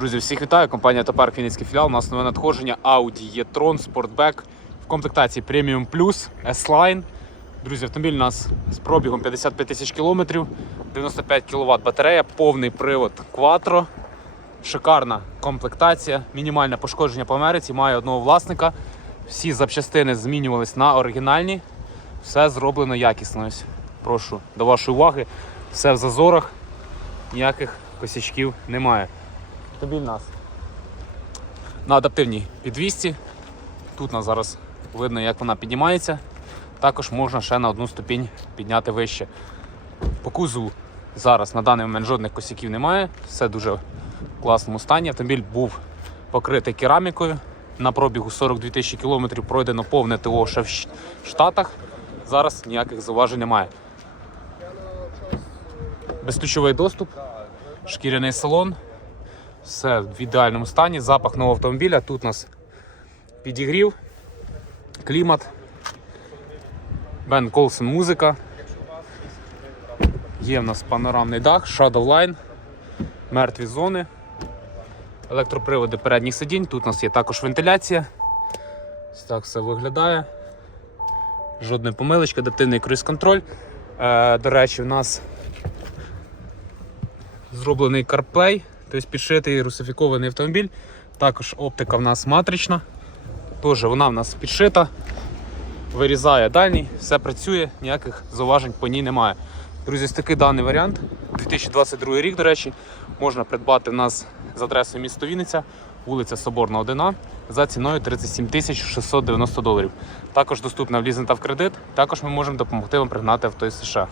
Друзі, всіх вітаю. Компанія Топарк Вінницький філіал. У нас нове надходження Audi e-tron Sportback в комплектації Premium Plus S-Line. Друзі, автомобіль у нас з пробігом 55 тисяч кілометрів, 95 кВт батарея, повний привод Quattro. Шикарна комплектація, мінімальне пошкодження по Америці, має одного власника. Всі запчастини змінювались на оригінальні. Все зроблено якісно. Прошу до вашої уваги. Все в зазорах, ніяких косячків немає. Автомобіль у нас на адаптивній підвісці. Тут нас зараз видно, як вона піднімається. Також можна ще на одну ступінь підняти вище. По кузову зараз на даний момент жодних косяків немає. Все дуже в класному стані. Автомобіль був покритий керамікою. На пробігу 42 тисячі кілометрів пройдено повне ТО ще в Штатах. Зараз ніяких зауважень немає. Безключовий доступ, шкіряний салон. Все в ідеальному стані. Запах нового автомобіля. Тут у нас підігрів, клімат, Бен Колсен музика. Є в нас панорамний дах, Shadowline, мертві зони, електроприводи передніх сидінь. Тут у нас є також вентиляція. Ось так все виглядає. Жодної помилочки, адаптивний круїз-контроль. Е, до речі, у нас зроблений CarPlay, тобто підшитий русифікований автомобіль. Також оптика в нас матрична. Теж вона в нас підшита, вирізає дальній, все працює, ніяких зауважень по ній немає. Друзі, ось такий даний варіант. 2022 рік, до речі, можна придбати в нас з адресою місто Вінниця, вулиця Соборна 1 за ціною 37 тисяч 690 доларів. Також доступна в лізинг та в кредит. Також ми можемо допомогти вам пригнати авто із США.